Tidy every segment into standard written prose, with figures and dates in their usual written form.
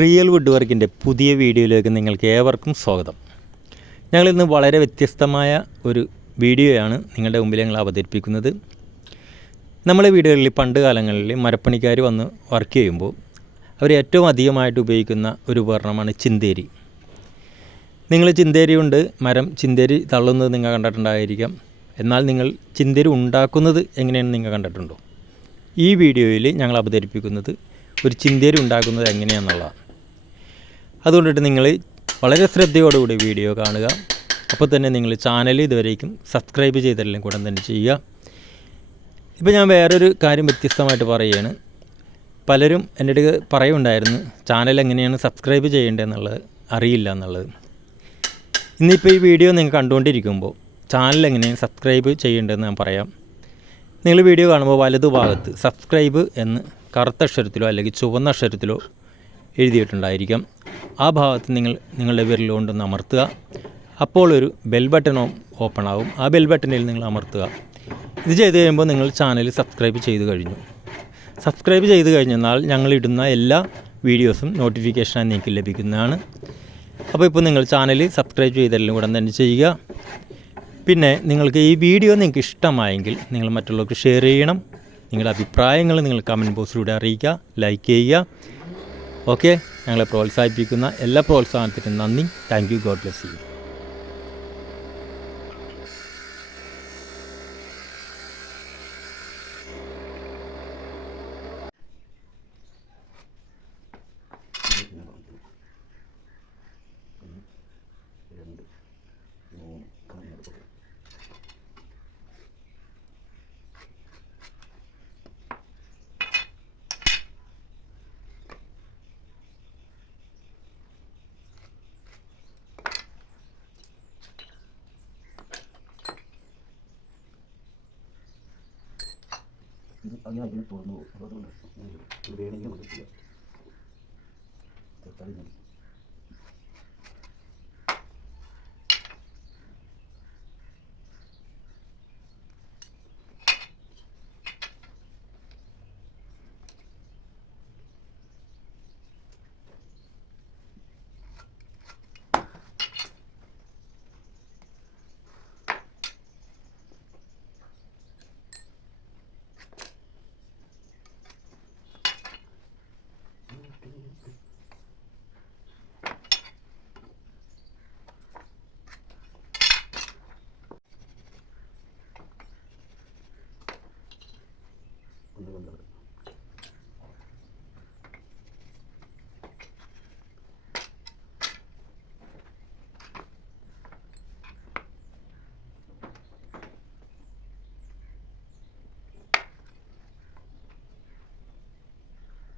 Real would വർക്കിൻ്റെ പുതിയ വീഡിയോയിലേക്ക് നിങ്ങൾക്ക് ഏവർക്കും സ്വാഗതം. ഞങ്ങളിന്ന് വളരെ വ്യത്യസ്തമായ ഒരു വീഡിയോയാണ് നിങ്ങളുടെ മുമ്പിൽ ഞങ്ങൾ അവതരിപ്പിക്കുന്നത്. നമ്മളെ വീടുകളിൽ പണ്ട് കാലങ്ങളിൽ മരപ്പണിക്കാർ വന്ന് വർക്ക് ചെയ്യുമ്പോൾ അവർ ഏറ്റവും അധികമായിട്ട് ഉപയോഗിക്കുന്ന ഒരു ഉപകരണമാണ് ചിന്തേരി. നിങ്ങൾ ചിന്തേരി കൊണ്ട് ചിന്തേരി തള്ളുന്നത് നിങ്ങൾ കണ്ടിട്ടുണ്ടായിരിക്കാം. എന്നാൽ നിങ്ങൾ ചിന്തേരി ഉണ്ടാക്കുന്നത് എങ്ങനെയാണെന്ന് നിങ്ങൾ കണ്ടിട്ടുണ്ടോ? ഈ വീഡിയോയിൽ ഞങ്ങൾ അവതരിപ്പിക്കുന്നത് ഒരു ചിന്തേരി ഉണ്ടാക്കുന്നത് എങ്ങനെയാണെന്നുള്ളതാണ്. അതുകൊണ്ടിട്ട് നിങ്ങൾ വളരെ ശ്രദ്ധയോടുകൂടി വീഡിയോ കാണുക. അപ്പോൾ തന്നെ നിങ്ങൾ ചാനൽ ഇതുവരേക്കും സബ്സ്ക്രൈബ് ചെയ്തില്ലെങ്കിൽ കൂടെ തന്നെ ചെയ്യുക. ഇപ്പോൾ ഞാൻ വേറൊരു കാര്യം വ്യത്യസ്തമായിട്ട് പറയുകയാണ്. പലരും എൻ്റെ അടുത്ത് പറയുണ്ടായിരുന്നു ചാനൽ എങ്ങനെയാണ് സബ്സ്ക്രൈബ് ചെയ്യേണ്ടതെന്നുള്ളത് അറിയില്ല എന്നുള്ളത്. ഇന്നിപ്പോൾ ഈ വീഡിയോ നിങ്ങൾ കണ്ടുകൊണ്ടിരിക്കുമ്പോൾ ചാനൽ എങ്ങനെയാണ് സബ്സ്ക്രൈബ് ചെയ്യേണ്ടതെന്ന് ഞാൻ പറയാം. നിങ്ങൾ വീഡിയോ കാണുമ്പോൾ വലതുഭാഗത്ത് സബ്സ്ക്രൈബ് എന്ന് കറുത്ത അക്ഷരത്തിലോ അല്ലെങ്കിൽ ചുവന്ന അക്ഷരത്തിലോ എഴുതിയിട്ടുണ്ടായിരിക്കാം. ആ ഭാഗത്ത് നിങ്ങളുടെ വിരലുകൊണ്ടൊന്ന് അമർത്തുക. അപ്പോൾ ഒരു ബെൽ ബട്ടൺ ഓപ്പൺ ആവും. ആ ബെൽ ബട്ടണിൽ നിങ്ങൾ അമർത്തുക. ഇത് ചെയ്ത് കഴിയുമ്പോൾ നിങ്ങൾ ചാനൽ സബ്സ്ക്രൈബ് ചെയ്ത് കഴിഞ്ഞു. സബ്സ്ക്രൈബ് ചെയ്ത് കഴിഞ്ഞാൽ ഞങ്ങളിടുന്ന എല്ലാ വീഡിയോസും നോട്ടിഫിക്കേഷനായി നിങ്ങൾക്ക് ലഭിക്കുന്നതാണ്. അപ്പോൾ ഇപ്പോൾ നിങ്ങൾ ചാനൽ സബ്സ്ക്രൈബ് ചെയ്തെല്ലാം ഉടൻ തന്നെ ചെയ്യുക. പിന്നെ നിങ്ങൾക്ക് ഈ വീഡിയോ നിങ്ങൾക്ക് ഇഷ്ടമായെങ്കിൽ നിങ്ങൾ മറ്റുള്ളവർക്ക് ഷെയർ ചെയ്യണം. നിങ്ങളുടെ അഭിപ്രായങ്ങൾ നിങ്ങൾ കമൻറ്റ് ബോക്സിലൂടെ അറിയിക്കുക, ലൈക്ക് ചെയ്യുക. ഓക്കെ, ഞങ്ങളെ പ്രോത്സാഹിപ്പിക്കുന്ന എല്ലാ പ്രോത്സാഹനത്തിനും നന്ദി. Thank you. God bless you. ഇത് അങ്ങനെ അതിനെ തുറന്നു പോകും. അതുകൊണ്ട് ഇത് വേണമെങ്കിൽ നമുക്ക് ചെയ്യാം. തക്കാളി മതി.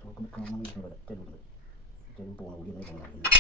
നോക്കുമ്പോൾ കാണാൻ വേണ്ടി ചെല്ലുന്നത് ചെല്ലും പോകണം കൂടി അങ്ങനെ പോകണം.